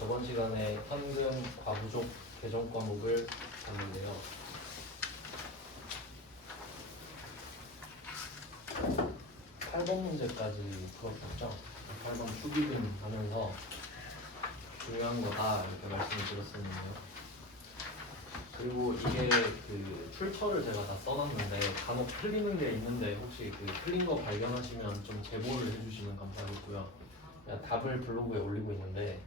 저번 시간에 현금 과부족 개정 과목을 봤는데요. 8번 문제까지 풀었었죠. 8번 수기금 하면서 중요한 거다 이렇게 말씀을 드렸었는데요. 그리고 이게 그 출처를 제가 다 써놨는데 간혹 틀리는 게 있는데 혹시 그 틀린 거 발견하시면 좀 제보를 해주시면 감사하겠고요. 그냥 답을 블로그에 올리고 있는데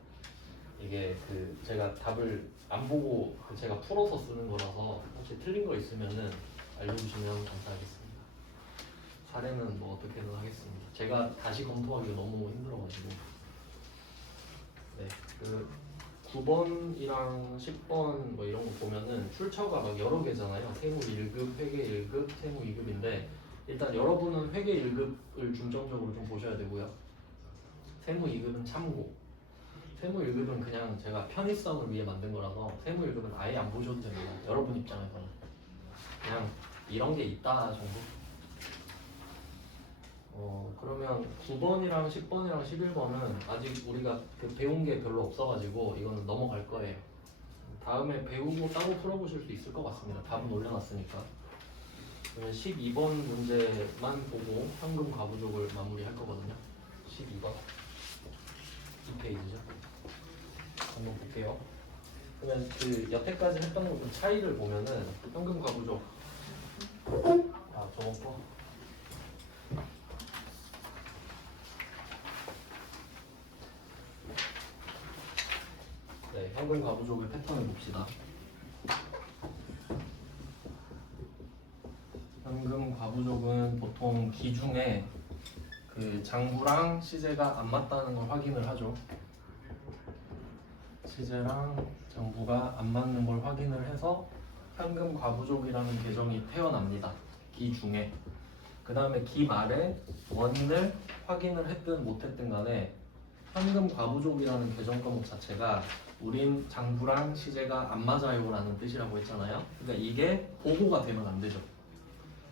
이게 그 제가 답을 안 보고 제가 풀어서 쓰는 거라서 혹시 틀린 거 있으면은 알려주시면 감사하겠습니다. 사례는 뭐 어떻게든 하겠습니다. 제가 다시 검토하기가 너무 힘들어가지고. 네, 그 9번이랑 10번 뭐 이런 거 보면은 출처가 막 여러 개잖아요. 세무 1급, 회계 1급, 세무 2급인데 일단 여러분은 회계 1급을 중점적으로 좀 보셔야 되고요. 세무 2급은 참고. 세무 1급은 그냥 제가 편의성을 위해 만든 거라서 세무 1급은 아예 안 보셔도 됩니다. 여러분 입장에서는 그냥 이런 게 있다 정도. 그러면 9번이랑 10번이랑 11번은 아직 우리가 그 배운 게 별로 없어가지고 이거는 넘어갈 거예요. 다음에 배우고 따로 풀어보실 수 있을 것 같습니다. 답은 올려놨으니까. 그러면 12번 문제만 보고 현금 과부족을 마무리할 거거든요. 12번 2페이지죠. 한번 볼게요. 그러면 그 여태까지 했던 거 좀 차이를 보면은 현금 과부족 저번 거 네, 현금 과부족의 패턴을 봅시다. 현금 과부족은 보통 기중에 그 장부랑 시제가 안 맞다는 걸 확인을 하죠. 시제랑 장부가 안 맞는 걸 확인을 해서 현금 과부족이라는 계정이 태어납니다. 기중에. 그 다음에 기말에 원인을 확인을 했든 못했든 간에 현금 과부족이라는 계정 과목 자체가 우린 장부랑 시제가 안 맞아요 라는 뜻이라고 했잖아요. 그러니까 이게 보고가 되면 안 되죠.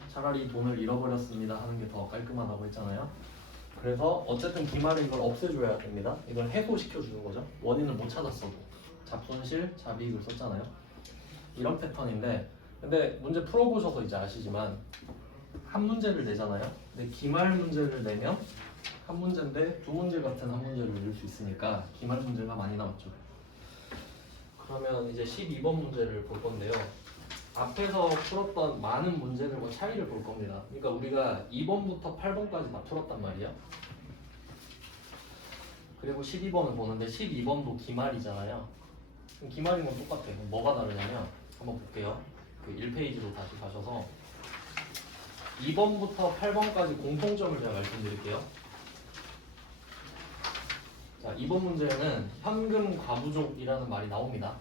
차라리 돈을 잃어버렸습니다 하는 게 더 깔끔하다고 했잖아요. 그래서 어쨌든 기말에 이걸 없애줘야 됩니다. 이걸 해소시켜 주는 거죠. 원인을 못 찾았어도 잡손실, 잡이익을 썼잖아요. 이런 패턴인데 근데 문제 풀어보셔서 이제 아시지만 한 문제를 내잖아요. 근데 기말 문제를 내면 한 문제인데 두 문제 같은 한 문제를 낼 수 있으니까 기말 문제가 많이 나왔죠. 그러면 이제 12번 문제를 볼 건데요. 앞에서 풀었던 많은 문제들과 차이를 볼 겁니다. 그러니까 우리가 2번부터 8번까지 다 풀었단 말이야. 그리고 12번을 보는데 12번도 기말이잖아요. 그럼 기말인 건 똑같아요. 그럼 뭐가 다르냐면 한번 볼게요. 그 1페이지로 다시 가셔서 2번부터 8번까지 공통점을 제가 말씀드릴게요. 자, 2번 문제는 현금 과부족이라는 말이 나옵니다.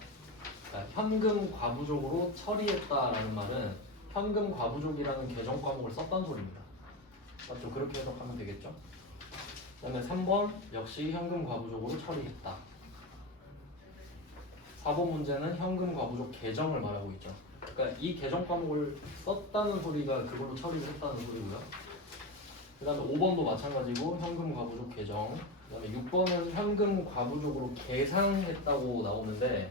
그러니까 현금 과부족으로 처리했다라는 말은 현금 과부족이라는 계정 과목을 썼다는 소리입니다. 맞죠? 그렇게 해석하면 되겠죠? 그 다음에 3번 역시 현금 과부족으로 처리했다. 4번 문제는 현금 과부족 계정을 말하고 있죠. 그러니까 이 계정 과목을 썼다는 소리가 그걸로 처리를 했다는 소리고요. 그 다음에 5번도 마찬가지고 현금 과부족 계정. 그 다음에 6번은 현금 과부족으로 계상했다고 나오는데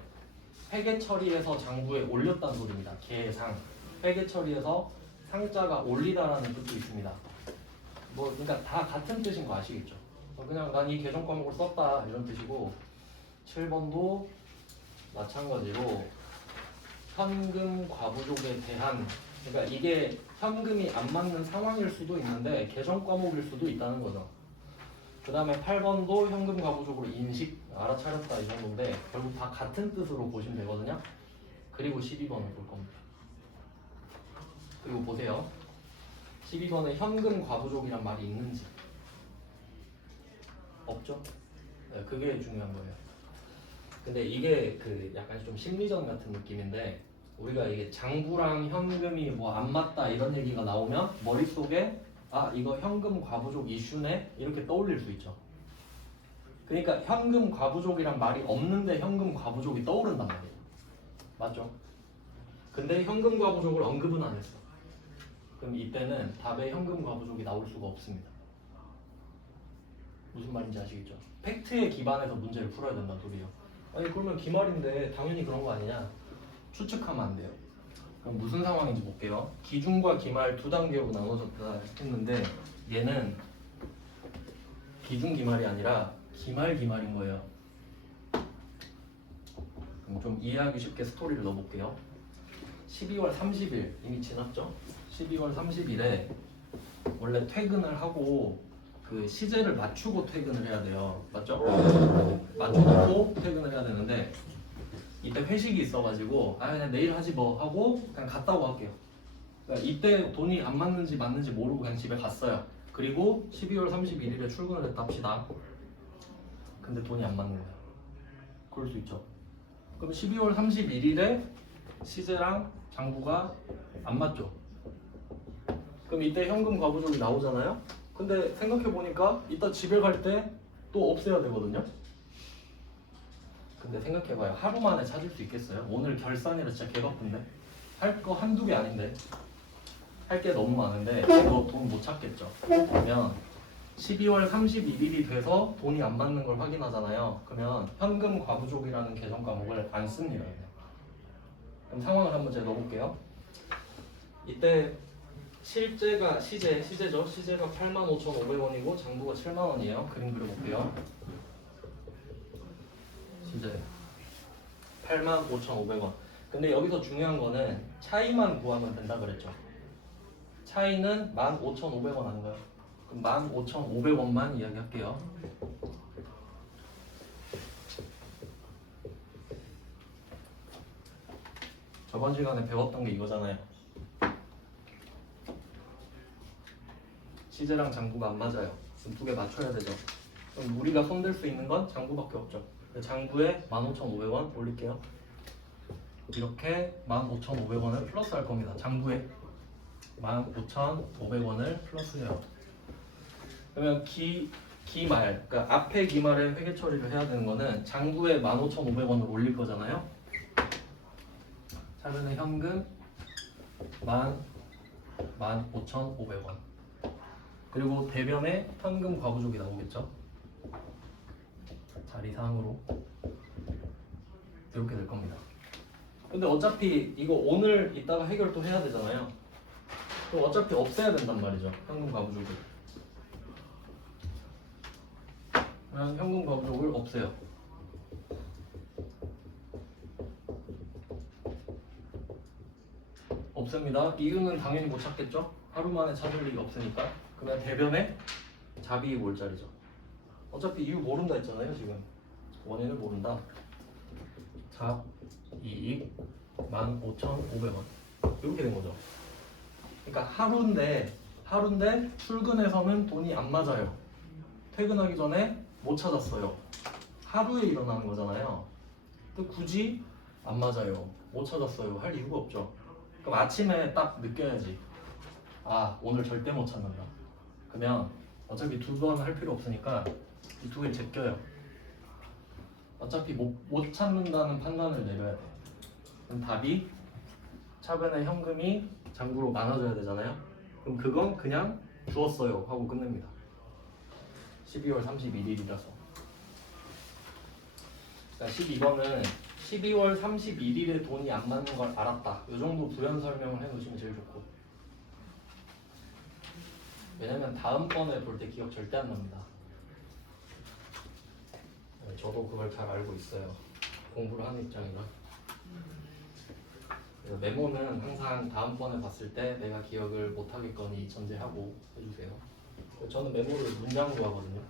회계 처리해서 장부에 올렸다는 소리입니다. 계상. 회계 처리해서 상자가 올리다라는 뜻도 있습니다. 뭐 그러니까 다 같은 뜻인 거 아시겠죠? 그냥 난 이 계정 과목을 썼다 이런 뜻이고 7번도 마찬가지로 현금 과부족에 대한 그러니까 이게 현금이 안 맞는 상황일 수도 있는데 계정 과목일 수도 있다는 거죠. 그 다음에 8번도 현금 과부족으로 인식 알아차렸다 이 정도인데 결국 다 같은 뜻으로 보시면 되거든요. 그리고 12번을 볼 겁니다. 그리고 보세요. 12번에 현금 과부족이란 말이 있는지 없죠? 네, 그게 중요한 거예요. 근데 이게 그 약간 좀 심리전 같은 느낌인데 우리가 이게 장부랑 현금이 뭐 안 맞다 이런 얘기가 나오면 머릿속에 아 이거 현금 과부족 이슈네 이렇게 떠올릴 수 있죠. 그러니까 현금 과부족이란 말이 없는데 현금 과부족이 떠오른단 말이에요. 맞죠? 근데 현금 과부족을 언급은 안 했어. 그럼 이때는 답에 현금 과부족이 나올 수가 없습니다. 무슨 말인지 아시겠죠? 팩트에 기반해서 문제를 풀어야 된다는 소리예요. 아니 그러면 기말인데 당연히 그런 거 아니냐? 추측하면 안 돼요. 그럼 무슨 상황인지 볼게요. 기중과 기말 두 단계로 나눠졌다 했는데 얘는 기중 기말이 아니라 기말 기말인 거예요. 그럼 좀 이해하기 쉽게 스토리를 넣어볼게요. 12월 30일 이미 지났죠? 12월 30일에 원래 퇴근을 하고 그 시제를 맞추고 퇴근을 해야 돼요. 맞죠? 맞춰놓고 퇴근을 해야 되는데 이때 회식이 있어가지고 아 그냥 내일 하지 뭐 하고 그냥 갔다고 할게요. 그러니까 이때 돈이 안 맞는지 맞는지 모르고 그냥 집에 갔어요. 그리고 12월 31일에 출근을 했다 합시다. 근데 돈이 안 맞는 거야. 그럴 수 있죠. 그럼 12월 31일에 시제랑 장부가 안 맞죠. 그럼 이때 현금 과부족이 나오잖아요. 근데 생각해보니까 이따 집에 갈 때 또 없애야 되거든요. 근데 생각해봐요. 하루 만에 찾을 수 있겠어요? 오늘 결산이라 진짜 개바쁜데 할 거 한두 개 아닌데 할 게 너무 많은데 이거 돈 못 찾겠죠. 그러면 12월 31일이 돼서 돈이 안 맞는 걸 확인하잖아요. 그러면 현금 과부족이라는 계정 과목을 안 씁니다. 그럼 상황을 한번 제가 넣어볼게요. 이때 실제가 시제죠. 시제가 85,500원이고 장부가 7만원이에요. 그림 그려볼게요. 시제 85,500원. 근데 여기서 중요한 거는 차이만 구하면 된다 그랬죠. 차이는 15,500원 아닌가요? 그럼 15,500원만 이야기할게요. 저번 시간에 배웠던 게 이거잖아요. 시제랑 장부가 안 맞아요. 그럼 두 개 맞춰야 되죠. 그럼 우리가 손댈 수 있는 건 장부밖에 없죠. 장부에 15,500원 올릴게요. 이렇게 15,500원을 플러스 할 겁니다. 장부에 15,500원을 플러스해요. 그러면 기말, 그러니까 앞에 기말에 회계 처리를 해야 되는 거는 장부에 15,500원을 올릴 거잖아요. 차변에 현금 15,500원. 그리고 대변에 현금 과부족이 나오겠죠. 자리상으로 이렇게 될 겁니다. 근데 어차피 이거 오늘 이따가 해결 또 해야 되잖아요. 그럼 어차피 없애야 된단 말이죠. 현금 과부족을. 그냥 현금 과부족을 없애요. 없앱니다. 이유는 당연히 못 찾겠죠. 하루 만에 찾을 일이 없으니까. 그러면 대변에 자비익 올 자리죠. 어차피 이유 모른다 했잖아요. 지금 원인을 모른다. 잡이익 15,500원 이렇게 된 거죠. 그러니까 하루인데 출근해서는 돈이 안 맞아요. 퇴근하기 전에 못 찾았어요. 하루에 일어나는 거잖아요. 근데 굳이 안 맞아요. 못 찾았어요. 할 이유가 없죠. 그럼 아침에 딱 느껴야지. 아 오늘 절대 못 찾는다. 그러면 어차피 두 번 할 필요 없으니까 이 두 개를 제껴요. 어차피 못 찾는다는 판단을 내려야 돼. 그럼 답이 차변에 현금이 장부로 많아져야 되잖아요. 그럼 그건 그냥 주었어요 하고 끝냅니다. 12월 31일이라서. 그러니까 12번은 12월 31일에 돈이 안 맞는 걸 알았다. 이 정도 부연 설명을 해놓으시면 제일 좋고. 왜냐면 다음번에 볼 때 기억 절대 안 납니다. 네, 저도 그걸 잘 알고 있어요. 공부를 하는 입장이라. 메모는 항상 다음번에 봤을 때 내가 기억을 못하겠거니 전제하고 해주세요. 저는 메모를 문장으로 하거든요.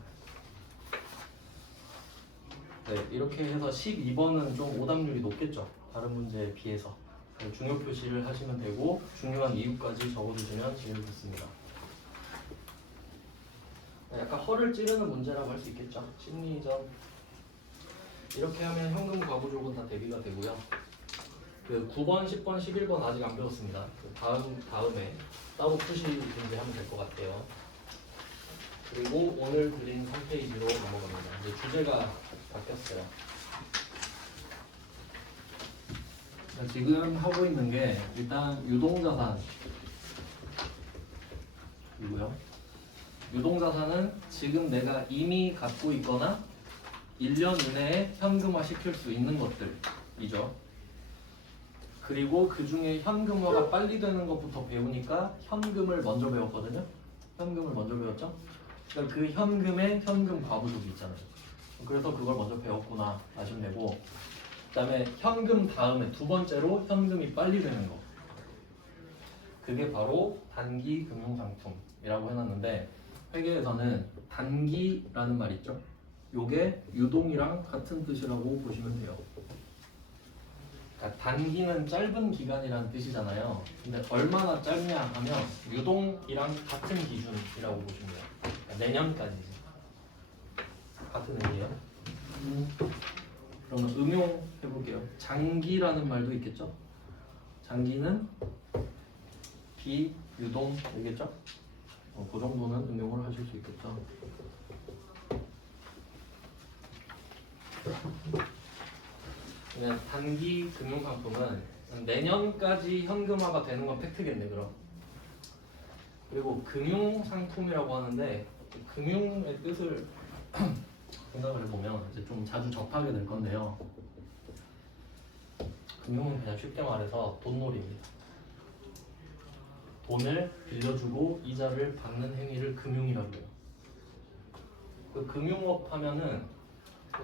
네, 이렇게 해서 12번은 좀 오답률이 높겠죠. 다른 문제에 비해서. 중요 표시를 하시면 되고 중요한 이유까지 적어주시면 제일 좋습니다. 약간 허를 찌르는 문제라고 할 수 있겠죠. 심리적. 이렇게 하면 현금 과부족은 다 대비가 되고요. 그 9번, 10번, 11번 아직 안 배웠습니다. 그 다음에 따로 푸시 준비하면 될 것 같아요. 그리고 오늘 드린 3페이지로 넘어갑니다. 이제 주제가 바뀌었어요. 지금 하고 있는 게 일단 유동자산 이고요. 유동자산은 지금 내가 이미 갖고 있거나 1년 이내에 현금화 시킬 수 있는 것들이죠. 그리고 그 중에 현금화가 빨리 되는 것부터 배우니까 현금을 먼저 배웠거든요. 현금을 먼저 배웠죠. 그러니까 그 현금에 현금 과부족이 있잖아요. 그래서 그걸 먼저 배웠구나 아시면 되고, 그 다음에 현금 다음에 두 번째로 현금이 빨리 되는 거, 그게 바로 단기 금융상품이라고 해놨는데, 회계에서는 단기라는 말 있죠. 요게 유동이랑 같은 뜻이라고 보시면 돼요. 그러니까 단기는 짧은 기간이라는 뜻이잖아요. 근데 얼마나 짧냐 하면 유동이랑 같은 기준이라고 보시면 돼요. 그러니까 내년까지지. 같은 의미예요. 그러면 응용해볼게요. 장기라는 말도 있겠죠. 장기는 비유동 되겠죠. 그 정도는 응용을 하실 수 있겠죠. 그냥 단기 금융상품은 내년까지 현금화가 되는 건 팩트겠네. 그럼. 그리고 금융상품이라고 하는데 금융의 뜻을 생각을 해보면 이제 좀 자주 접하게 될 건데요. 금융은 그냥 쉽게 말해서 돈놀이입니다. 돈을 빌려주고 이자를 받는 행위를 금융이라고 해요. 그 금융업 하면은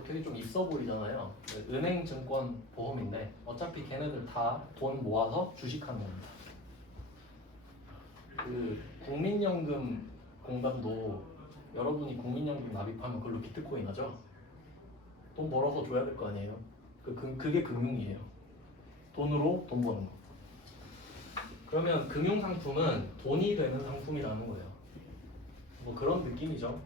되게 좀 있어 보이잖아요. 은행, 증권, 보험인데 어차피 걔네들 다 돈 모아서 주식하는 겁니다. 그 국민연금 공단도 여러분이 국민연금 납입하면 그걸로 비트코인 하죠. 돈 벌어서 줘야 될 거 아니에요. 그게 금융이에요. 돈으로 돈 버는 거. 그러면 금융상품은 돈이 되는 상품이라는 거예요. 뭐 그런 느낌이죠.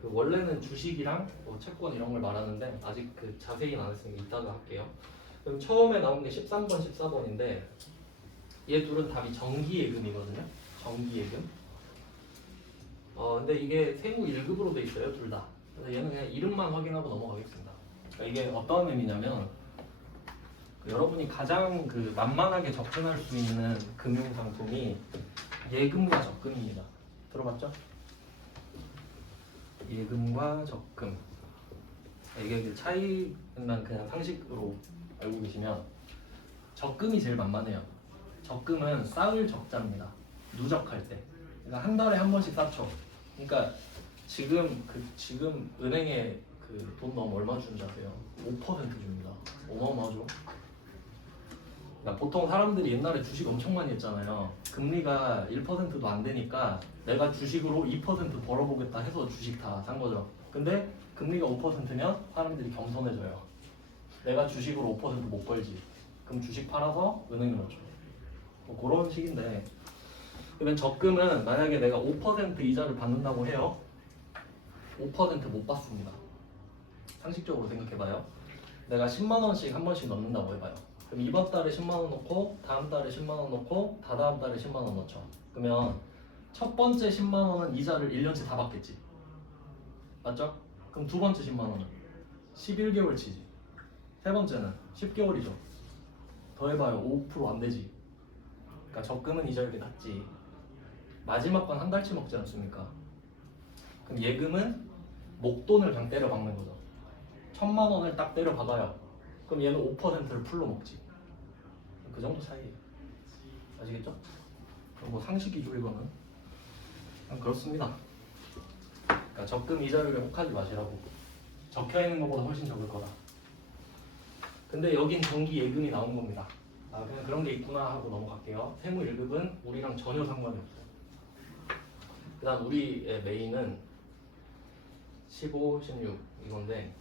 그 원래는 주식이랑 뭐 채권 이런 걸 말하는데 아직 그 자세히는 안 했으니까 이따가 할게요. 그럼 처음에 나온 게 13번, 14번인데 얘 둘은 답이 정기예금이거든요. 정기예금. 근데 이게 세무 1급으로 돼 있어요, 둘 다. 그래서 얘는 그냥 이름만 확인하고 넘어가겠습니다. 그러니까 이게 어떤 의미냐면 여러분이 가장 그 만만하게 접근할 수 있는 금융상품이 예금과 적금입니다. 들어봤죠? 예금과 적금. 이게 그 차이만 그냥 상식으로 알고 계시면 적금이 제일 만만해요. 적금은 쌓을 적자입니다. 누적할 때. 그러니까 한 달에 한 번씩 쌓죠. 그러니까 지금 은행에 그 돈 넣으면 얼마 주는지 아세요? 5% 줍니다. 어마어마하죠. 그러니까 보통 사람들이 옛날에 주식 엄청 많이 했잖아요. 금리가 1%도 안 되니까 내가 주식으로 2% 벌어보겠다 해서 주식 다 산 거죠. 근데 금리가 5%면 사람들이 겸손해져요. 내가 주식으로 5% 못 벌지. 그럼 주식 팔아서 은행에 넣죠. 뭐 그런 식인데, 그러면 적금은 만약에 내가 5% 이자를 받는다고 해요. 5% 못 받습니다. 상식적으로 생각해봐요. 내가 10만 원씩 한 번씩 넣는다고 해봐요. 그럼 이번 달에 10만 원 넣고 다음 달에 10만 원 넣고 다다음 달에 10만 원 넣죠. 그러면 첫 번째 10만 원은 이자를 1년치 다 받겠지. 맞죠? 그럼 두 번째 10만 원은 11개월 치지. 세 번째는 10개월이죠. 더해봐요. 5% 안 되지. 그러니까 적금은 이자율이 낮지. 마지막 건 한 달치 먹지 않습니까? 그럼 예금은 목돈을 그냥 때려 박는 거죠. 1000만 원을 딱 때려 박아요. 그럼 얘는 5%를 풀로 먹지. 그 정도 차이예요. 아시겠죠? 뭐 상식이죠 이거는. 그렇습니다. 그러니까 적금 이자율에 혹하지 마시라고. 적혀있는 것보다 훨씬 적을 거다. 근데 여긴 정기 예금이 나온 겁니다. 그냥 그런 게 있구나 하고 넘어갈게요. 세무 1급은 우리랑 전혀 상관이 없어요. 그 다음 우리의 메인은 15, 16 이건데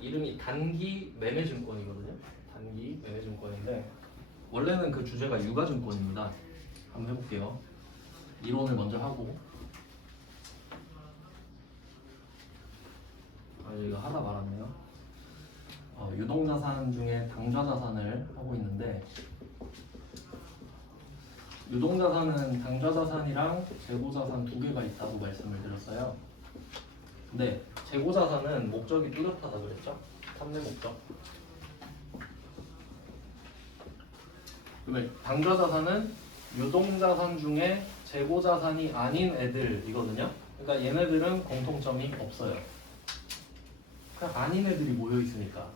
이름이 단기 매매증권이거든요. 단기 매매증권인데 원래는 그 주제가 유가증권입니다. 한번 해볼게요. 이론을 먼저 하고 이거 하다 말았네요. 유동자산 중에 당좌자산을 하고 있는데 유동자산은 당좌자산이랑 재고자산 두 개가 있다고 말씀을 드렸어요. 근데 재고자산은 목적이 뚜렷하다 그랬죠? 탐내 목적. 그러면 당좌자산은 유동자산 중에 재고자산이 아닌 애들이거든요. 그러니까 얘네들은 공통점이 없어요. 그냥 아닌 애들이 모여 있으니까.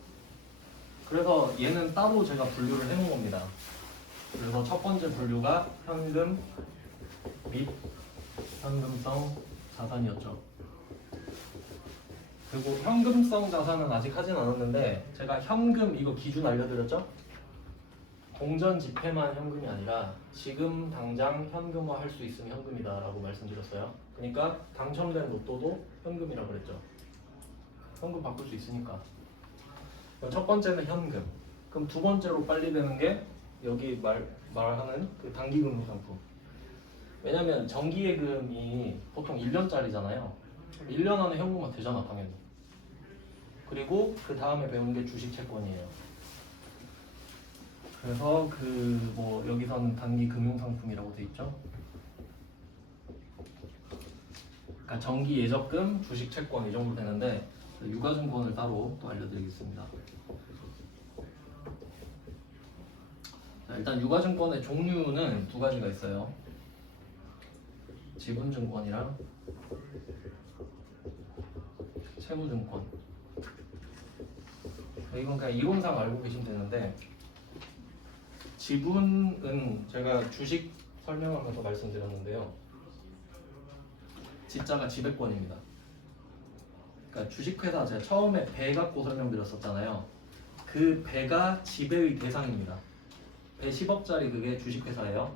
그래서 얘는 따로 제가 분류를 해놓은 겁니다. 그래서 첫 번째 분류가 현금 및 현금성 자산이었죠. 그리고 현금성 자산은 아직 하진 않았는데 제가 현금 이거 기준 알려드렸죠? 동전 지폐만 현금이 아니라 지금 당장 현금화 할 수 있으면 현금이다 라고 말씀드렸어요. 그러니까 당첨된 로또도 현금이라고 그랬죠. 현금 바꿀 수 있으니까. 첫 번째는 현금. 그럼 두 번째로 빨리 되는 게 여기 말하는 그 단기금융상품. 왜냐면 정기예금이 보통 1년짜리잖아요. 1년 안에 현금화 되잖아 당연히. 그리고 그 다음에 배우는 게 주식 채권이에요. 그래서 그 뭐 여기서는 단기 금융상품이라고 돼 있죠. 그러니까 정기 예적금, 주식 채권 이 정도 되는데 유가증권을 따로 또 알려드리겠습니다. 자, 일단 유가증권의 종류는 두 가지가 있어요. 지분증권이랑 채무증권. 이건 그냥 이론상 알고 계시면 되는데 지분은 제가 주식 설명하면서 말씀드렸는데요. 지자가 지배권입니다. 그러니까 주식회사 제가 처음에 배 갖고 설명드렸었잖아요. 그 배가 지배의 대상입니다. 배 10억짜리 그게 주식회사예요.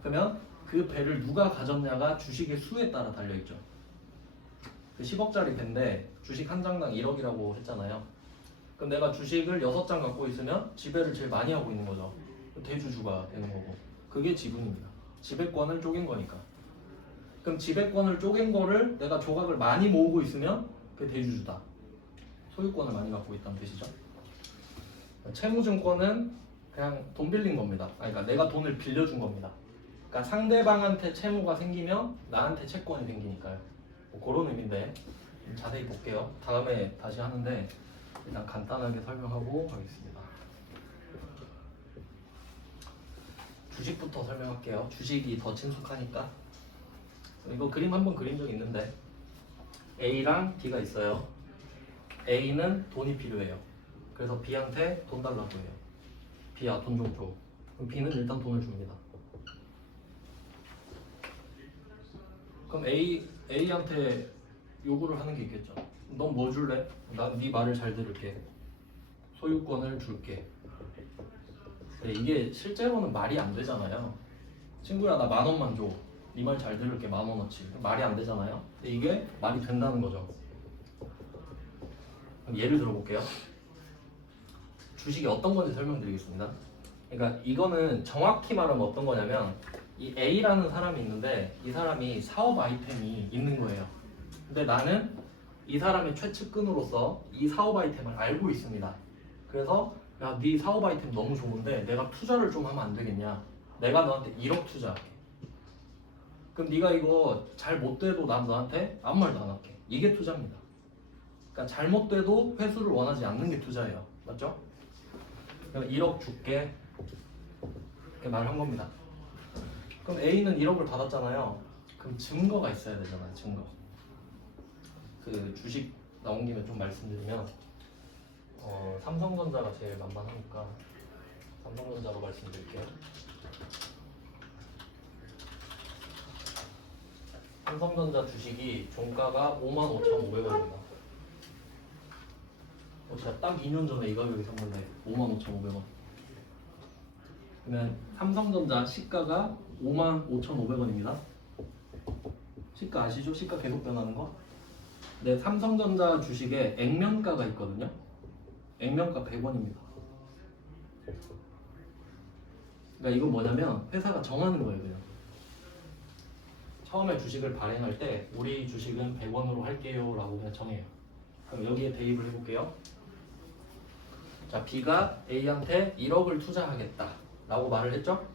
그러면 그 배를 누가 가졌냐가 주식의 수에 따라 달려있죠. 그 10억짜리 배인데 주식 한 장당 1억이라고 했잖아요. 그럼 내가 주식을 6장 갖고 있으면 지배를 제일 많이 하고 있는 거죠. 대주주가 되는 거고. 그게 지분입니다. 지배권을 쪼갠 거니까. 그럼 지배권을 쪼갠 거를 내가 조각을 많이 모으고 있으면 그게 대주주다. 소유권을 많이 갖고 있다는 뜻이죠. 채무증권은 그냥 돈 빌린 겁니다. 그러니까 내가 돈을 빌려준 겁니다. 그러니까 상대방한테 채무가 생기면 나한테 채권이 생기니까요. 뭐 그런 의미인데 자세히 볼게요. 다음에 다시 하는데 일단 간단하게 설명하고 가겠습니다. 주식부터 설명할게요. 주식이 더 친숙하니까. 이거 그림 한번 그린 적 있는데 A랑 B가 있어요. A는 돈이 필요해요. 그래서 B한테 돈 달라고 해요. B야 돈 좀 줘. 그럼 B는 일단 돈을 줍니다. 그럼 A한테 요구를 하는 게 있겠죠. 넌 뭐 줄래? 나 네 말을 잘 들을게. 소유권을 줄게. 이게 실제로는 말이 안 되잖아요. 친구야 나 10,000원만 줘. 네 말 잘 들을게 10,000원어치. 말이 안 되잖아요. 근데 이게 말이 된다는 거죠. 그럼 예를 들어볼게요. 주식이 어떤 건지 설명드리겠습니다. 그러니까 이거는 정확히 말하면 어떤 거냐면 이 A라는 사람이 있는데 이 사람이 사업 아이템이 있는 거예요. 근데 나는 이 사람의 최측근으로서 이 사업 아이템을 알고 있습니다. 그래서 야, 네 사업 아이템 너무 좋은데 내가 투자를 좀 하면 안 되겠냐? 내가 너한테 1억 투자할게. 그럼 네가 이거 잘 못 돼도 난 너한테 아무 말도 안 할게. 이게 투자입니다. 그러니까 잘못돼도 회수를 원하지 않는 게 투자예요. 맞죠? 그럼 1억 줄게. 이렇게 말한 겁니다. 그럼 A는 1억을 받았잖아요. 그럼 증거가 있어야 되잖아요. 증거. 그 주식 나온 김에 좀 말씀드리면 삼성전자가 제일 만만하니까 삼성전자로 말씀드릴게요. 삼성전자 주식이 종가가 55,500원입니다. 제가 딱 2년 전에 이 가격에 산 건데 55,500원. 그러면 삼성전자 시가가 55,500원입니다. 시가 아시죠? 시가 계속 변하는 거? 네, 삼성전자 주식에 액면가가 있거든요. 액면가 100원입니다. 그러니까 이건 뭐냐면 회사가 정하는 거예요. 그냥 처음에 주식을 발행할 때 우리 주식은 100원으로 할게요 라고 그냥 정해요. 그럼 여기에 대입을 해볼게요. 자, B가 A한테 1억을 투자하겠다 라고 말을 했죠.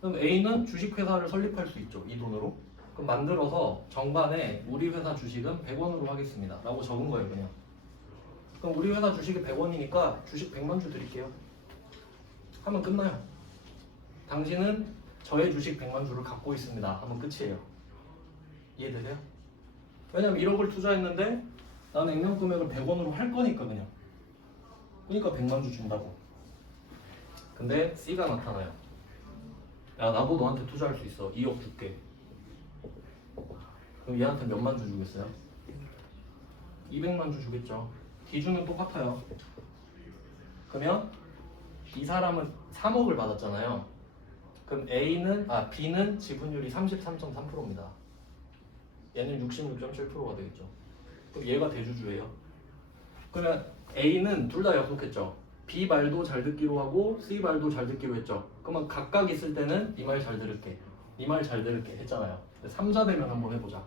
그럼 A는 주식회사를 설립할 수 있죠. 이 돈으로. 그럼 만들어서 정반에 우리 회사 주식은 100원으로 하겠습니다 라고 적은 거예요. 그냥. 그럼 우리 회사 주식이 100원이니까 주식 100만 주 드릴게요 하면 끝나요. 당신은 저의 주식 100만 주를 갖고 있습니다 하면 끝이에요. 이해되세요? 왜냐면 1억을 투자했는데 나는 액면 금액을 100원으로 할 거니까 그냥. 그러니까 100만 주 준다고. 근데 C가 나타나요. 야 나도 너한테 투자할 수 있어. 2억 줄게. 그럼 얘한테 몇만 주 주겠어요? 200만 주 주겠죠. D주는 똑같아요. 그러면 이 사람은 3억을 받았잖아요. 그럼 B는 지분율이 33.3%입니다. 얘는 66.7%가 되겠죠. 그럼 얘가 대주주예요. 그러면 A는 둘 다 약속했죠. B 말도 잘 듣기로 하고 C 말도 잘 듣기로 했죠. 그러면 각각 있을 때는 이 말 잘 들을게, 이 말 잘 들을게 했잖아요. 3자 되면 한번 해보자.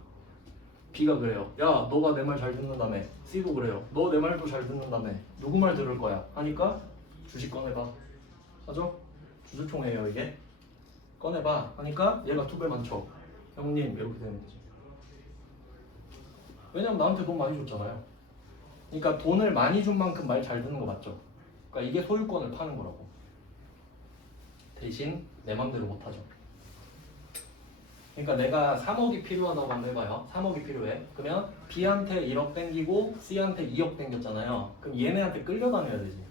B가 그래요. 야 너가 내 말 잘 듣는다며. C도 그래요. 너 내 말도 잘 듣는다며. 누구 말 들을 거야? 하니까 주식 꺼내봐. 맞죠? 주주총회예요 이게. 꺼내봐 하니까 얘가 2배 많죠. 형님 이렇게 되는 거지. 왜냐면 나한테 돈 많이 줬잖아요. 그러니까 돈을 많이 준 만큼 말 잘 듣는 거 맞죠? 그러니까 이게 소유권을 파는 거라고. 대신 내 맘대로 못하죠. 그러니까 내가 3억이 필요하다고 한번 해봐요. 3억이 필요해. 그러면 B한테 1억 땡기고 C한테 2억 땡겼잖아요. 그럼 얘네한테 끌려다녀야 되지.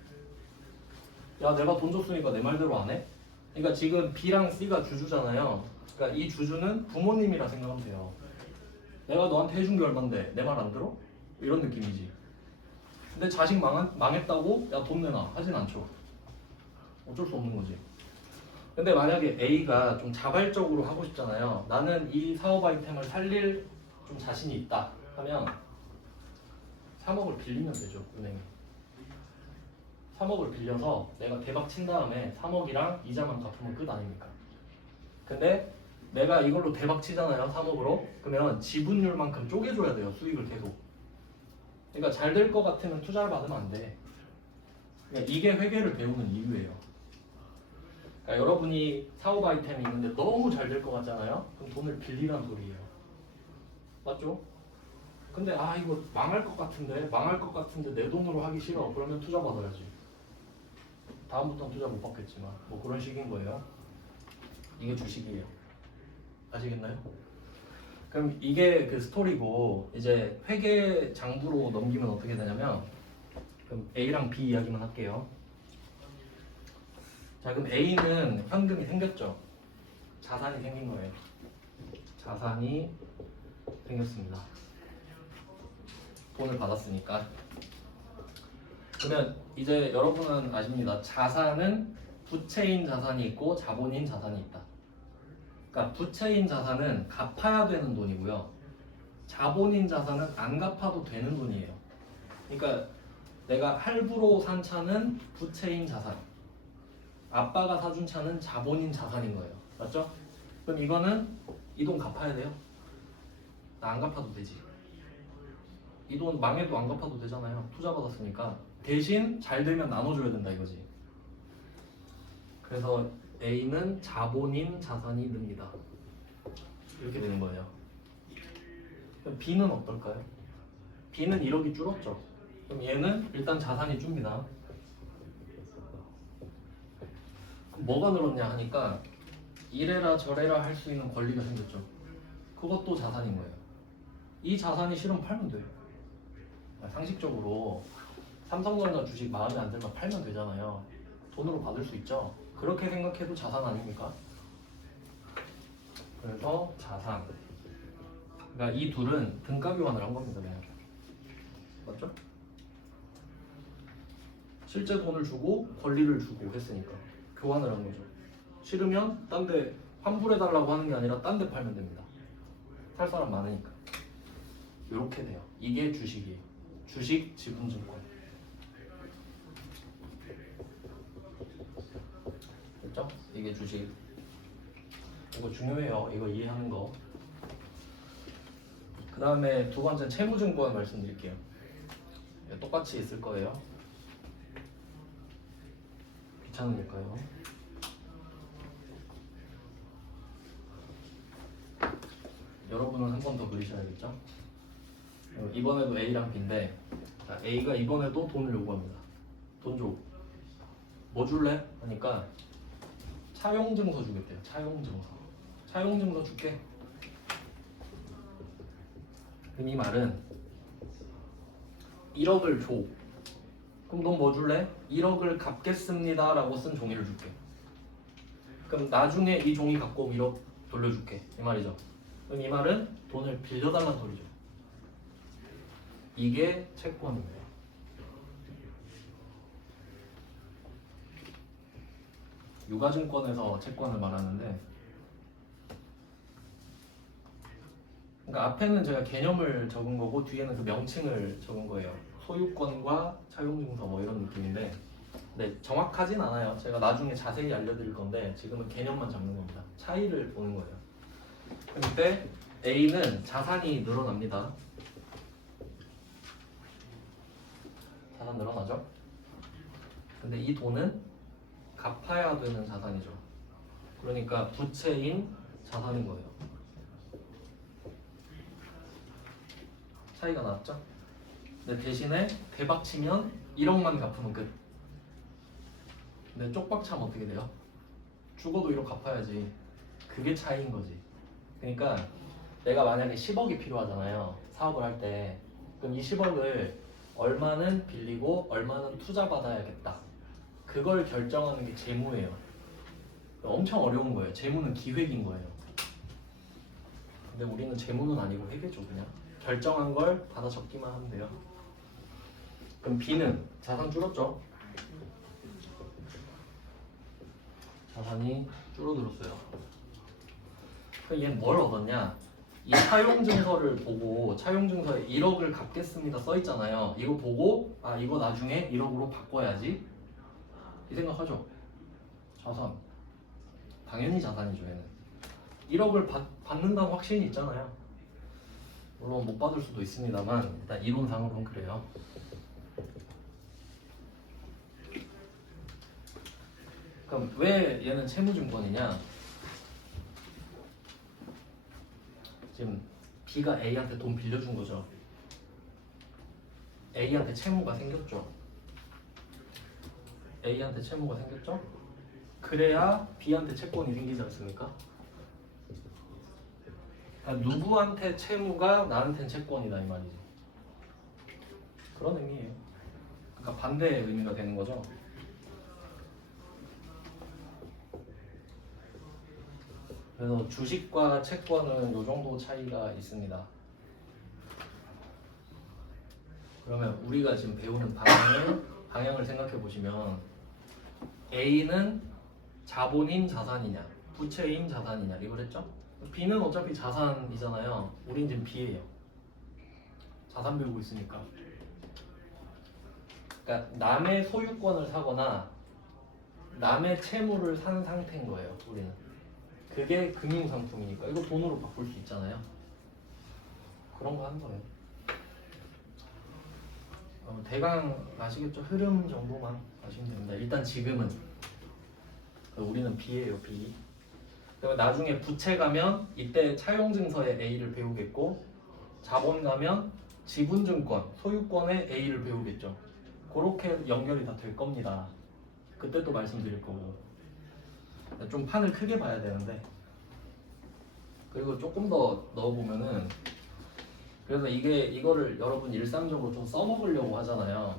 야 내가 돈 줬으니까 내 말대로 안 해? 그러니까 지금 B랑 C가 주주잖아요. 그러니까 이 주주는 부모님이라 생각하면 돼요. 내가 너한테 해준 게 얼만데 내 말 안 들어? 이런 느낌이지. 근데 자식 망했다고 야 돈 내놔 하진 않죠. 어쩔 수 없는 거지. 근데 만약에 A가 좀 자발적으로 하고 싶잖아요. 나는 이 사업 아이템을 살릴 좀 자신이 있다 하면 3억을 빌리면 되죠. 은행에 3억을 빌려서 내가 대박 친 다음에 3억이랑 이자만 갚으면 끝 아닙니까? 근데 내가 이걸로 대박 치잖아요. 3억으로. 그러면 지분율만큼 쪼개줘야 돼요. 수익을 계속. 그러니까 잘 될 것 같으면 투자를 받으면 안 돼. 그러니까 이게 회계를 배우는 이유예요. 그러니까 여러분이 사업 아이템이 있는데 너무 잘 될 것 같잖아요. 그럼 돈을 빌리란 소리예요. 맞죠? 근데 이거 망할 것 같은데 내 돈으로 하기 싫어. 그러면 투자 받아야지. 다음부터는 투자 못 받겠지만 뭐 그런 식인 거예요. 이게 주식이에요. 아시겠나요? 그럼 이게 그 스토리고 이제 회계 장부로 넘기면 어떻게 되냐면 그럼 A랑 B 이야기만 할게요. 자 그럼 A는 현금이 생겼죠. 자산이 생긴 거예요. 자산이 생겼습니다. 돈을 받았으니까. 그러면 이제 여러분은 아십니다. 자산은 부채인 자산이 있고 자본인 자산이 있다. 그러니까 부채인 자산은 갚아야 되는 돈이고요. 자본인 자산은 안 갚아도 되는 돈이에요. 그러니까 내가 할부로 산 차는 부채인 자산. 아빠가 사준 차는 자본인 자산인 거예요. 맞죠? 그럼 이거는 이 돈 갚아야 돼요? 나 안 갚아도 되지. 이 돈 망해도 안 갚아도 되잖아요. 투자 받았으니까. 대신 잘 되면 나눠줘야 된다 이거지. 그래서 A는 자본인 자산이 늡니다. 이렇게 되는 거예요. 그럼 B는 어떨까요? B는 1억이 줄었죠. 그럼 얘는 일단 자산이 줍니다. 그럼 뭐가 늘었냐 하니까 이래라 저래라 할 수 있는 권리가 생겼죠. 그것도 자산인 거예요. 이 자산이 실은 팔면 돼요. 상식적으로 삼성전자 주식 마음에 안 들면 팔면 되잖아요. 돈으로 받을 수 있죠. 그렇게 생각해도 자산 아닙니까? 그래서 자산. 그러니까 이 둘은 등가 교환을 한 겁니다. 그냥. 맞죠? 실제 돈을 주고 권리를 주고 했으니까 교환을 한 거죠. 싫으면 딴 데 환불해달라고 하는 게 아니라 딴 데 팔면 됩니다. 살 사람 많으니까. 이렇게 돼요. 이게 주식이에요. 주식, 지분증권. 됐죠? 이게 주식. 이거 중요해요. 이거 이해하는 거. 그 다음에 두 번째는 채무증권 말씀드릴게요. 똑같이 있을 거예요. 귀찮으니까요. 여러분은 한 번 더 그리셔야겠죠? 이번에도 A랑 B인데 자, A가 이번에도 돈을 요구합니다. 돈 줘. 뭐 줄래? 하니까 차용증서 주겠대요. 차용증서. 차용증서 줄게. 그럼 이 말은 1억을 줘. 그럼 넌 뭐 줄래? 1억을 갚겠습니다 라고 쓴 종이를 줄게. 그럼 나중에 이 종이 갖고 오면 1억 돌려줄게 이 말이죠. 그럼 이 말은 돈을 빌려달라는 소리죠. 이게 채권입니다. 유가증권에서 채권을 말하는데, 그러니까 앞에는 제가 개념을 적은 거고 뒤에는 그 명칭을 적은 거예요. 소유권과 차용증서 뭐 이런 느낌인데, 네, 정확하진 않아요. 제가 나중에 자세히 알려드릴 건데 지금은 개념만 잡는 겁니다. 차이를 보는 거예요. 근데 A는 자산이 늘어납니다. 자산 늘어나죠? 근데 이 돈은 갚아야 되는 자산이죠. 그러니까 부채인 자산인 거예요. 차이가 났죠? 근데 대신에 대박 치면 1억만 갚으면 끝. 근데 쪽박 차면 어떻게 돼요? 죽어도 1억 갚아야지. 그게 차이인 거지. 그러니까 내가 만약에 10억이 필요하잖아요. 사업을 할 때. 그럼 이 10억을 얼마는 빌리고 얼마는 투자 받아야겠다. 그걸 결정하는 게 재무예요. 엄청 어려운 거예요. 재무는 기획인 거예요. 근데 우리는 재무는 아니고 회계죠. 그냥 결정한 걸 받아 적기만 하면 돼요. 그럼 B는 자산 줄었죠? 자산이 줄어들었어요. 그럼 얘는 뭘 얻었냐? 이 차용증서를 보고 차용증서에 1억을 갚겠습니다 써있잖아요. 이거 보고 아 이거 나중에 1억으로 바꿔야지 이 생각하죠. 자산 당연히 자산이죠. 얘는 1억을 받는다는 확신이 있잖아요. 물론 못 받을 수도 있습니다만 일단 이론상으로는 그래요. 그럼 왜 얘는 채무증권이냐? 지금 B가 A한테 돈 빌려준 거죠. A한테 채무가 생겼죠. A한테 채무가 생겼죠. 그래야 B한테 채권이 생기지 않습니까? 그러니까 누구한테 채무가 나한테는 채권이다 이 말이지. 그런 의미예요. 그러니까 반대의 의미가 되는 거죠. 그래서 주식과 채권은 이 정도 차이가 있습니다. 그러면 우리가 지금 배우는 방향을 생각해 보시면 A는 자본인 자산이냐 부채인 자산이냐 이걸 했죠? B는 어차피 자산이잖아요. 우린 지금 B예요. 자산 배우고 있으니까. 그러니까 남의 소유권을 사거나 남의 채무를 산 상태인 거예요. 우리는. 그게 금융상품이니까 이거 돈으로 바꿀 수 있잖아요. 그런 거 하는 거예요. 대강 아시겠죠? 흐름 정도만 아시면 됩니다. 일단 지금은 우리는 B예요. B. 그리고 나중에 부채 가면 이때 차용증서에 A를 배우겠고 자본 가면 지분증권, 소유권에 A를 배우겠죠. 그렇게 연결이 다 될 겁니다. 그때 또 말씀드릴 거고. 좀 판을 크게 봐야 되는데 그리고 조금 더 넣어보면은 그래서 이거를 여러분 일상적으로 좀 써먹으려고 하잖아요.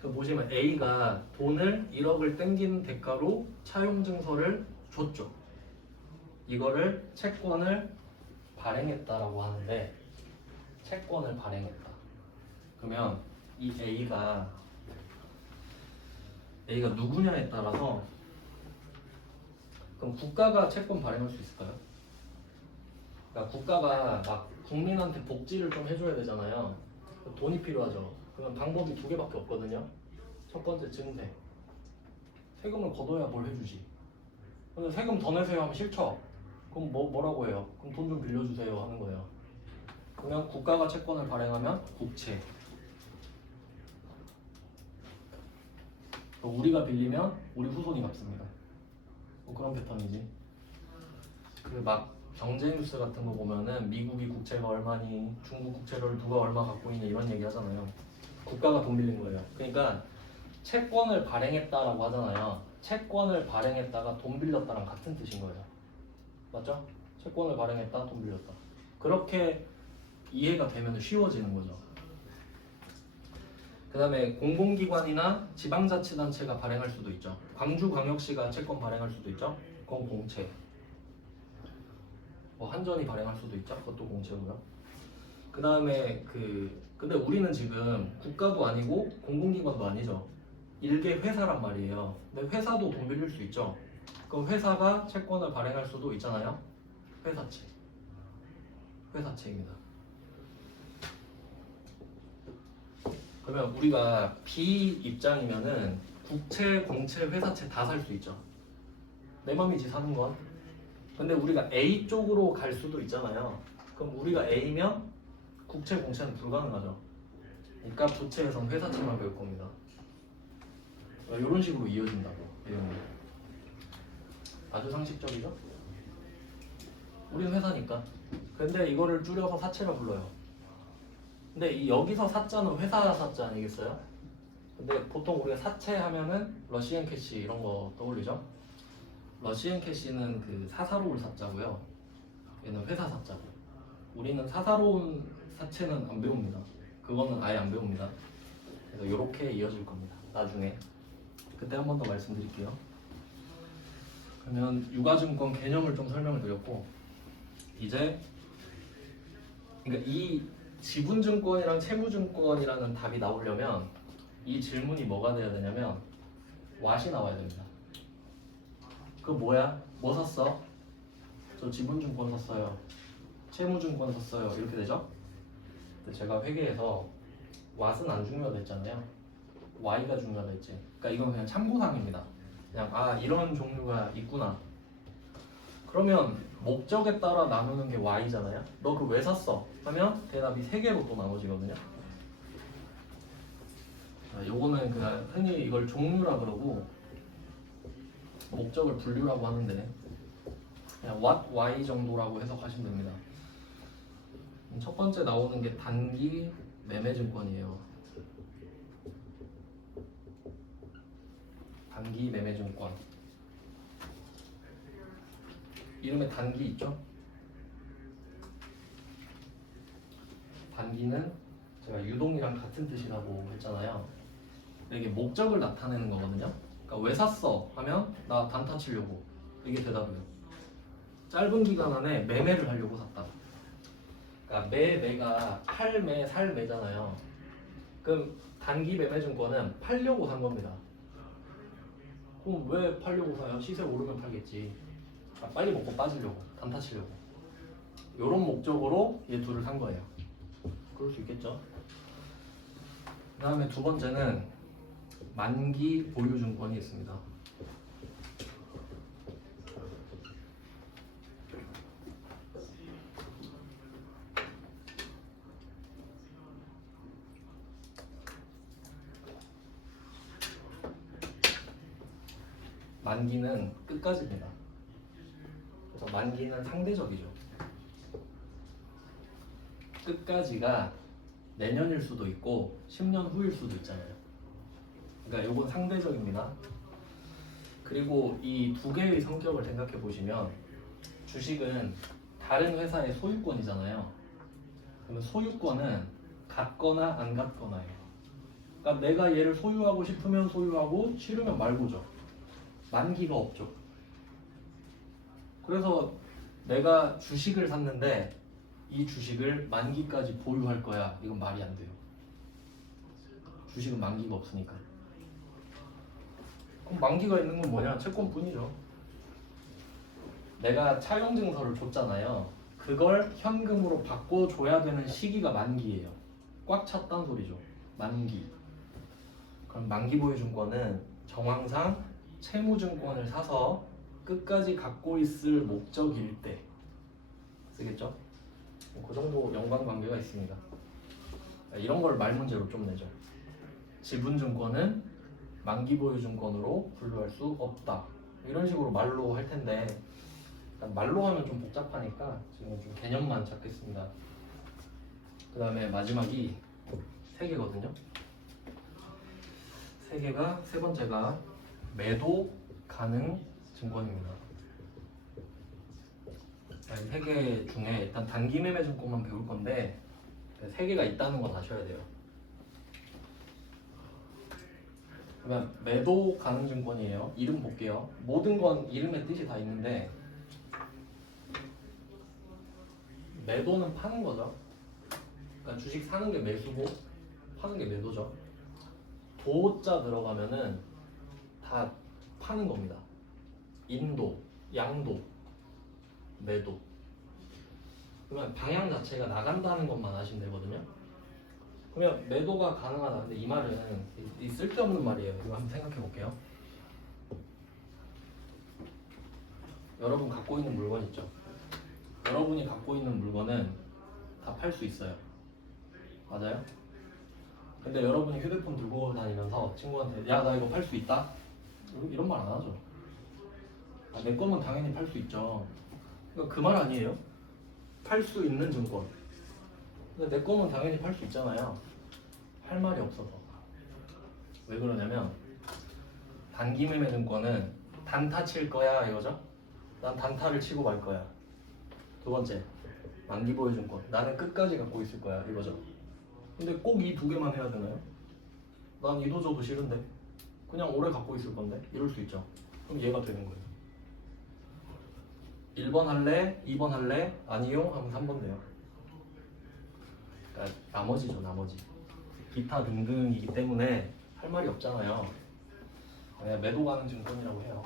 그 보시면 A가 돈을 1억을 땡기는 대가로 차용증서를 줬죠. 이거를 채권을 발행했다라고 하는데 채권을 발행했다. 그러면 이 A가 누구냐에 따라서 그럼 국가가 채권 발행할 수 있을까요? 그러니까 국가가 막 국민한테 복지를 좀 해줘야 되잖아요. 돈이 필요하죠. 그러면 방법이 두 개밖에 없거든요. 첫 번째 증세. 세금을 걷어야 뭘 해주지. 근데 세금 더 내세요 하면 싫죠. 그럼 뭐라고 해요? 그럼 돈 좀 빌려주세요 하는 거예요. 그러면 국가가 채권을 발행하면 국채. 우리가 빌리면 우리 후손이 갚습니다. 뭐 그런 패턴이지. 그 막 경제 뉴스 같은 거 보면은 미국이 국채가 얼마니, 중국 국채를 누가 얼마 갖고 있냐 이런 얘기 하잖아요. 국가가 돈 빌린 거예요. 그러니까 채권을 발행했다라고 하잖아요. 채권을 발행했다가 돈 빌렸다랑 같은 뜻인 거예요. 맞죠? 채권을 발행했다, 돈 빌렸다. 그렇게 이해가 되면 쉬워지는 거죠. 그 다음에 공공기관이나 지방자치단체가 발행할 수도 있죠. 광주광역시가 채권 발행할 수도 있죠. 그건 공채. 뭐 한전이 발행할 수도 있죠. 그것도 공채고요. 그 다음에 근데 우리는 지금 국가도 아니고 공공기관도 아니죠. 일개 회사란 말이에요. 근데 회사도 돈 빌릴 수 있죠. 그럼 회사가 채권을 발행할 수도 있잖아요. 회사채. 회사채입니다. 그러면 우리가 B 입장이면은 국채, 공채, 회사채 다 살 수 있죠. 내 맘이지 사는 건. 근데 우리가 A 쪽으로 갈 수도 있잖아요. 그럼 우리가 A면 국채, 공채는 불가능하죠. 그러니까 부채에선 회사채만 배울 겁니다. 이런 식으로 이어진다고. 내용이. 아주 상식적이죠? 우리는 회사니까. 근데 이거를 줄여서 사채라 불러요. 근데 여기서 사자는 회사 사자 아니겠어요? 근데 보통 우리가 사채 하면은 러시앤 캐시 이런 거 떠올리죠? 러시앤 캐시는 그 사사로울 사자고요. 얘는 회사 사자고. 우리는 사사로운 사채는 안 배웁니다. 그거는 아예 안 배웁니다. 그래서 이렇게 이어질 겁니다. 나중에. 그때 한 번 더 말씀드릴게요. 그러면 유가증권 개념을 좀 설명을 드렸고 이제 그러니까 이 지분증권이랑 채무증권이라는 답이 나오려면 이 질문이 뭐가 돼야 되냐면 what이 나와야 됩니다. 그 뭐야? 뭐 샀어? 저 지분증권 샀어요. 채무증권 샀어요. 이렇게 되죠? 근데 제가 회계에서 what은 안 중요하다 했잖아요. why가 중요하다 했지. 그러니까 이건 그냥 참고사항입니다. 그냥 이런 종류가 있구나. 그러면 목적에 따라 나누는 게 y잖아요. 너 그거 왜 샀어? 하면 대답이 3개로 또 나눠지거든요. 요거는 그냥 흔히 이걸 종류라 그러고 목적을 분류라고 하는데 그냥 what, why 정도라고 해석하시면 됩니다. 첫 번째 나오는 게 단기 매매증권이에요. 단기 매매증권. 이름에 단기 있죠? 단기는 제가 유동이랑 같은 뜻이라고 했잖아요. 이게 목적을 나타내는 거거든요. 그러니까 왜 샀어? 하면 나 단타 치려고. 이게 대답이에요. 짧은 기간 안에 매매를 하려고 샀다. 그러니까 매매가 팔매, 살매잖아요. 그럼 단기 매매증권은 팔려고 산 겁니다. 그럼 왜 팔려고 사요? 시세 오르면 팔겠지. 빨리 먹고 빠지려고, 단타 치려고. 이런 목적으로 얘 둘을 산 거예요. 그럴 수 있겠죠. 그 다음에 두 번째는 만기 보유증권이 있습니다. 만기는 끝까지입니다. 그래서 만기는 상대적이죠. 끝까지가 내년일 수도 있고 10년 후일 수도 있잖아요. 그러니까 이건 상대적입니다. 그리고 이 두 개의 성격을 생각해 보시면 주식은 다른 회사의 소유권이잖아요. 그러면 소유권은 같거나 안 같거나예요. 그러니까 내가 얘를 소유하고 싶으면 소유하고 싫으면 말고죠. 만기가 없죠. 그래서 내가 주식을 샀는데 이 주식을 만기까지 보유할 거야. 이건 말이 안 돼요. 주식은 만기가 없으니까. 그럼 만기가 있는 건 뭐냐? 채권뿐이죠. 내가 차용증서를 줬잖아요. 그걸 현금으로 바꿔줘야 되는 시기가 만기예요. 꽉 찼단 소리죠. 만기. 그럼 만기보유증권은 정황상 채무증권을 사서 끝까지 갖고 있을 목적일 때 쓰겠죠? 그 정도 연관관계가 있습니다. 이런 걸 말문제로 좀 내죠. 지분증권은 만기보유증권으로 분류할 수 없다. 이런 식으로 말로 할 텐데 말로 하면 좀 복잡하니까 지금 좀 개념만 찾겠습니다. 그 다음에 마지막이 3개거든요. 3개가 세 번째가 매도 가능 증권입니다. 3개 중에 일단 단기 매매 증권만 배울 건데 3개가 있다는 건 아셔야 돼요. 그러면 매도 가능 증권이에요. 이름 볼게요. 모든 건 이름의 뜻이 다 있는데 매도는 파는 거죠. 그러니까 주식 사는 게 매수고 파는 게 매도죠. 도자 들어가면은 다 파는 겁니다. 인도, 양도, 매도. 그러면 방향 자체가 나간다는 것만 아시면 되거든요. 그러면 매도가 가능하다. 근데 이 말은 이 쓸데없는 말이에요. 이거 한번 생각해 볼게요. 여러분 갖고 있는 물건 있죠? 여러분이 갖고 있는 물건은 다 팔 수 있어요. 맞아요? 근데 여러분이 휴대폰 들고 다니면서 친구한테 야, 나 이거 팔 수 있다? 이런 말 안 하죠. 아, 내 거면 당연히 팔 수 있죠. 그러니까 그 말 아니에요? 팔 수 있는 증권. 근데 내 거면 당연히 팔 수 있잖아요. 할 말이 없어서. 왜 그러냐면 단기 매매 증권은 단타 칠 거야 이거죠? 난 단타를 치고 말 거야. 두 번째, 만기 보유 증권. 나는 끝까지 갖고 있을 거야 이거죠. 근데 꼭 이 두 개만 해야 되나요? 난 이도저도 싫은데 그냥 오래 갖고 있을 건데 이럴 수 있죠. 그럼 얘가 되는 거예요. 1번 할래? 2번 할래? 아니요? 하면 3번 돼요. 그러니까 나머지죠, 나머지. 기타 등등이기 때문에 할 말이 없잖아요. 그냥 매도 가능 증권이라고 해요.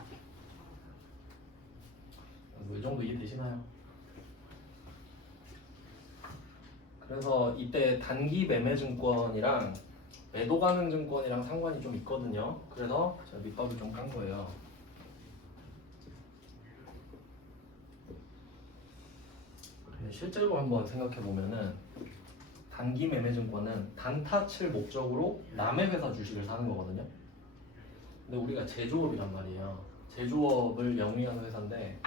이 정도 이해되시나요? 그래서 이때 단기 매매 증권이랑 매도 가능 증권이랑 상관이 좀 있거든요. 그래서 제가 밑밥을 좀 깐 거예요. 실제로 한번 생각해 보면은 단기 매매 증권은 단타 칠 목적으로 남의 회사 주식을 사는 거거든요. 근데 우리가 제조업이란 말이에요. 제조업을 영위하는 회사인데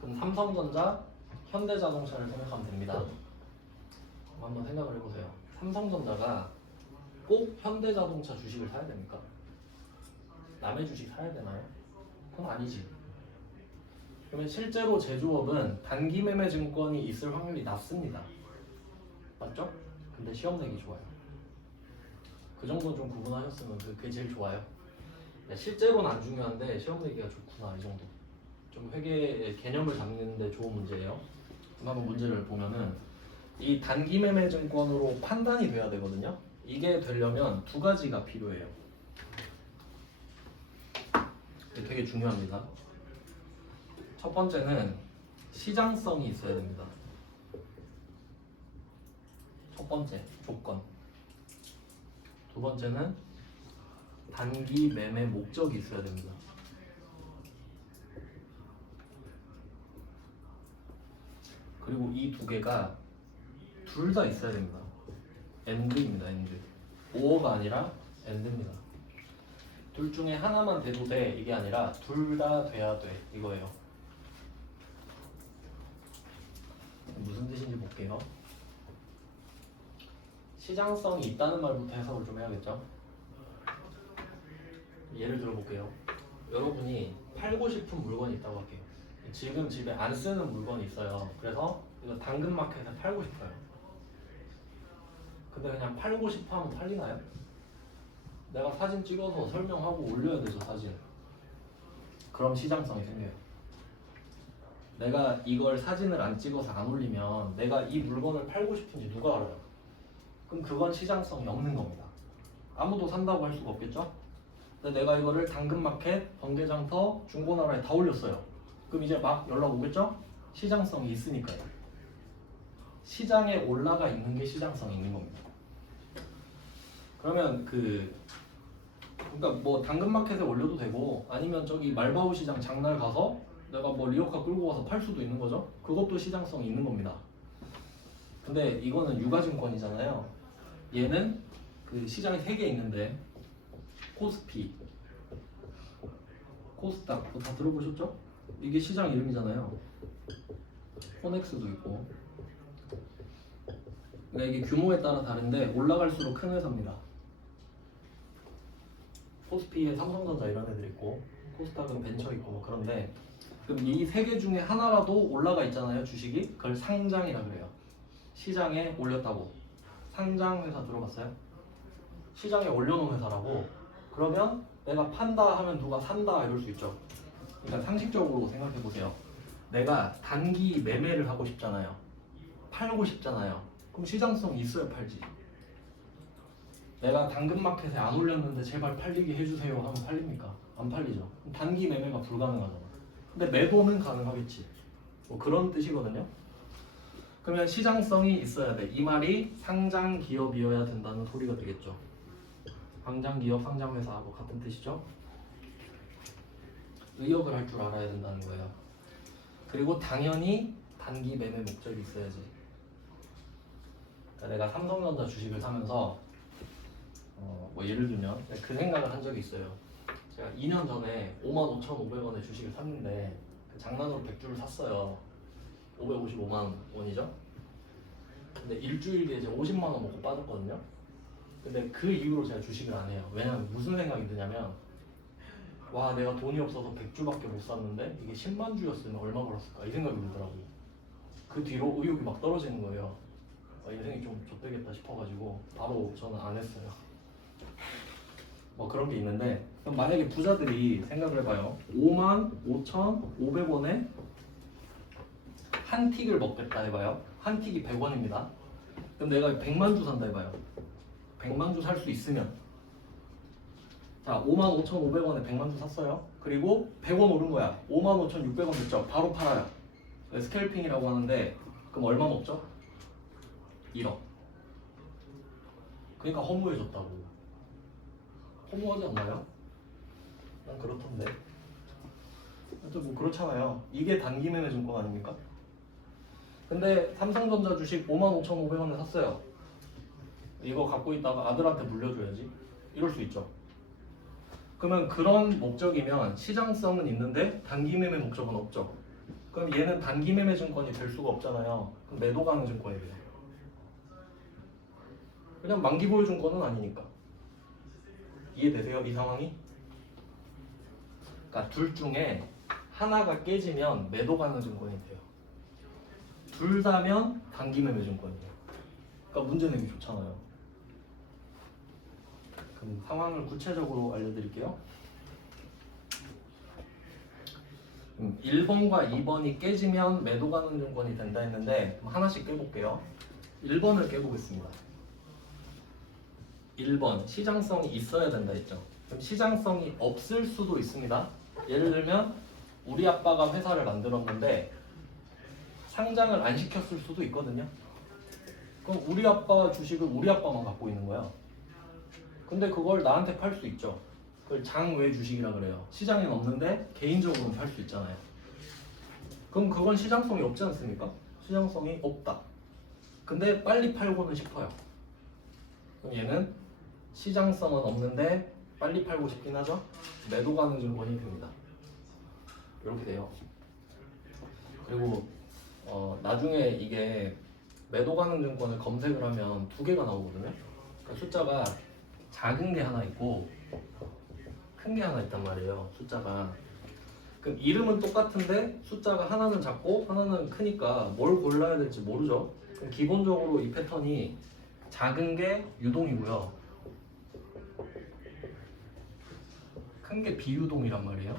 그럼 삼성전자, 현대자동차를 생각하면 됩니다. 한번 생각을 해보세요. 삼성전자가 꼭 현대자동차 주식을 사야 됩니까? 남의 주식 사야 되나요? 그건 아니지. 그러면 실제로 제조업은 단기 매매 증권이 있을 확률이 낮습니다. 맞죠? 근데 시험 내기 좋아요. 그 정도는 좀 구분하셨으면 그게 제일 좋아요. 실제로는 안 중요한데 시험 내기가 좋구나 이 정도. 좀 회계의 개념을 잡는 데 좋은 문제예요. 그럼 한번 문제를 보면은 이 단기 매매 증권으로 판단이 돼야 되거든요. 이게 되려면 두 가지가 필요해요. 되게 중요합니다. 첫 번째는 시장성이 있어야 됩니다. 첫 번째 조건. 두 번째는 단기 매매 목적이 있어야 됩니다. 그리고 이 두 개가 둘 다 있어야 됩니다. AND입니다. AND. OR가 아니라 AND입니다. 둘 중에 하나만 돼도 돼 이게 아니라 둘 다 돼야 돼 이거예요. 무슨 뜻인지 볼게요. 시장성이 있다는 말부터 해석을 좀 해야겠죠. 예를 들어 볼게요. 여러분이 팔고 싶은 물건이 있다고 할게요. 지금 집에 안 쓰는 물건이 있어요. 그래서 이거 당근마켓에 팔고 싶어요. 근데 그냥 팔고 싶어 하면 팔리나요? 내가 사진 찍어서 설명하고 올려야 되죠, 사진. 그럼 시장성이 생겨요. 내가 이걸 사진을 안 찍어서 안 올리면 내가 이 물건을 팔고 싶은지 누가 알아요? 그럼 그건 시장성이 없는 겁니다. 아무도 산다고 할 수가 없겠죠? 근데 내가 이거를 당근마켓, 번개장터, 중고나라에 다 올렸어요. 그럼 이제 막 연락 오겠죠? 시장성이 있으니까요. 시장에 올라가 있는 게 시장성이 있는 겁니다. 그러면 그러니까 뭐 당근마켓에 올려도 되고 아니면 저기 말바우 시장 장날 가서 내가 뭐 리어카 끌고 와서 팔 수도 있는 거죠. 그것도 시장성이 있는 겁니다. 근데 이거는 유가증권이잖아요. 얘는 그 시장이 3개 있는데 코스피, 코스닥 그거 다 들어보셨죠? 이게 시장 이름이잖아요. 코넥스도 있고. 그러니까 이게 규모에 따라 다른데 올라갈수록 큰 회사입니다. 코스피에 삼성전자 이런 애들 있고 코스닥은 벤처 있고 뭐 그런데 그럼 이 3개 중에 하나라도 올라가 있잖아요 주식이. 그걸 상장이라 그래요. 시장에 올렸다고. 상장 회사 들어봤어요? 시장에 올려놓은 회사라고. 그러면 내가 판다 하면 누가 산다 이럴 수 있죠. 그러니까 상식적으로 생각해 보세요. 내가 단기 매매를 하고 싶잖아요. 팔고 싶잖아요. 그럼 시장성이 있어야 팔지. 내가 당근마켓에 안 올렸는데 제발 팔리게 해주세요 하면 팔립니까? 안 팔리죠. 단기 매매가 불가능하잖아. 근데 매도는 가능하겠지. 뭐 그런 뜻이거든요. 그러면 시장성이 있어야 돼. 이 말이 상장 기업이어야 된다는 소리가 되겠죠. 상장 기업, 상장 회사하고 같은 뜻이죠. 의역을 할 줄 알아야 된다는 거예요. 그리고 당연히 단기 매매 목적이 있어야지. 그러니까 내가 삼성전자 주식을 사면서 뭐 예를 들면 그 생각을 한 적이 있어요. 제가 2년 전에 55,500원에 주식을 샀는데 장난으로 100주를 샀어요. 555만 원이죠. 근데 일주일 뒤에 이제 50만 원 먹고 빠졌거든요. 근데 그 이후로 제가 주식을 안 해요. 왜냐면 무슨 생각이 드냐면 와 내가 돈이 없어서 100주밖에 못 샀는데 이게 10만 주였으면 얼마 벌었을까 이 생각이 들더라고요. 그 뒤로 의욕이 막 떨어지는 거예요. 인생이 좀 좆되겠다 싶어가지고 바로 저는 안 했어요. 뭐 그런 게 있는데 그럼 만약에 부자들이 생각을 해봐요. 55,500원에 한 틱을 먹겠다 해봐요. 한 틱이 100원입니다. 그럼 내가 100만 주 산다 해봐요. 100만 주 살 수 있으면 자 55,500원에 100만 주 샀어요. 그리고 100원 오른 거야. 55,600원 됐죠. 바로 팔아요. 스캘핑이라고 하는데 그럼 얼마 먹죠? 1억. 그러니까 허무해졌다고. 허무하지 않나요? 난 그렇던데. 하여튼 뭐 그렇잖아요. 이게 단기 매매 증권 아닙니까? 근데 삼성전자 주식 55,500원에 샀어요. 이거 갖고 있다가 아들한테 물려줘야지. 이럴 수 있죠. 그러면 그런 목적이면 시장성은 있는데 단기 매매 목적은 없죠. 그럼 얘는 단기 매매 증권이 될 수가 없잖아요. 그럼 매도 가능 증권이 돼요. 그냥 만기 보유 증권은 아니니까. 이해되세요? 이 상황이? 그러니까 둘 중에 하나가 깨지면 매도 가능 증권이 돼요. 둘 다면 단기 매매 증권이에요. 그러니까 문제 내기 좋잖아요. 그럼 상황을 구체적으로 알려드릴게요. 1번과 2번이 깨지면 매도 가능 증권이 된다 했는데 하나씩 깨볼게요. 1번을 깨보겠습니다. 1번 시장성이 있어야 된다 했죠. 그럼 시장성이 없을 수도 있습니다. 예를 들면 우리 아빠가 회사를 만들었는데 상장을 안 시켰을 수도 있거든요. 그럼 우리 아빠 주식을 우리 아빠만 갖고 있는 거야. 근데 그걸 나한테 팔 수 있죠. 그걸 장외 주식이라 그래요. 시장에는 없는데 개인적으로는 팔 수 있잖아요. 그럼 그건 시장성이 없지 않습니까? 시장성이 없다. 근데 빨리 팔고는 싶어요. 그럼 얘는 시장성은 없는데 빨리 팔고 싶긴 하죠. 매도 가능 증권이 됩니다. 이렇게 돼요. 그리고 나중에 이게 매도 가능 증권을 검색을 하면 두 개가 나오거든요. 그러니까 숫자가 작은 게 하나 있고 큰 게 하나 있단 말이에요. 숫자가. 그럼 이름은 똑같은데 숫자가 하나는 작고 하나는 크니까 뭘 골라야 될지 모르죠. 그럼 기본적으로 이 패턴이 작은 게 유동이고요. 큰 게 비유동이란 말이에요.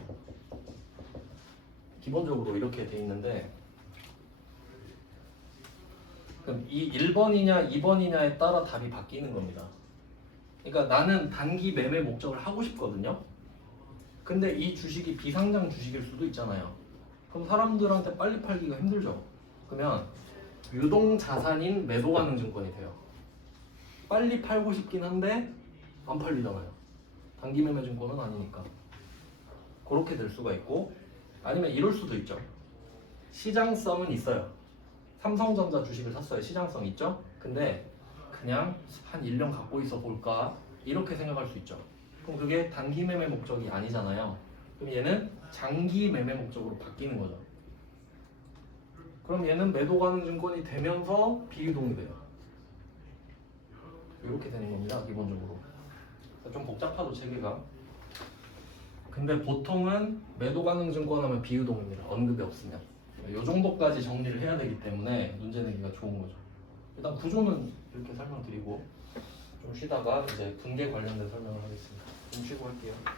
기본적으로 이렇게 돼 있는데 그럼 이 1번이냐 2번이냐에 따라 답이 바뀌는 겁니다. 그러니까 나는 단기 매매 목적을 하고 싶거든요. 근데 이 주식이 비상장 주식일 수도 있잖아요. 그럼 사람들한테 빨리 팔기가 힘들죠. 그러면 유동 자산인 매도 가능 증권이 돼요. 빨리 팔고 싶긴 한데 안 팔리잖아요. 단기 매매 증권은 아니니까. 그렇게 될 수가 있고 아니면 이럴 수도 있죠. 시장성은 있어요. 삼성전자 주식을 샀어요. 시장성 있죠? 근데 그냥 한 1년 갖고 있어 볼까? 이렇게 생각할 수 있죠. 그럼 그게 단기 매매 목적이 아니잖아요. 그럼 얘는 장기 매매 목적으로 바뀌는 거죠. 그럼 얘는 매도 가능 증권이 되면서 비유동이 돼요. 이렇게 되는 겁니다. 기본적으로. 좀 복잡하죠, 체계가. 근데 보통은 매도 가능 증권 하면 비유동입니다. 언급이 없으면. 이 정도까지 정리를 해야 되기 때문에 문제 내기가 좋은 거죠. 일단 구조는 이렇게 설명드리고 좀 쉬다가 이제 분계 관련된 설명을 하겠습니다. 좀 쉬고 할게요. 할게요.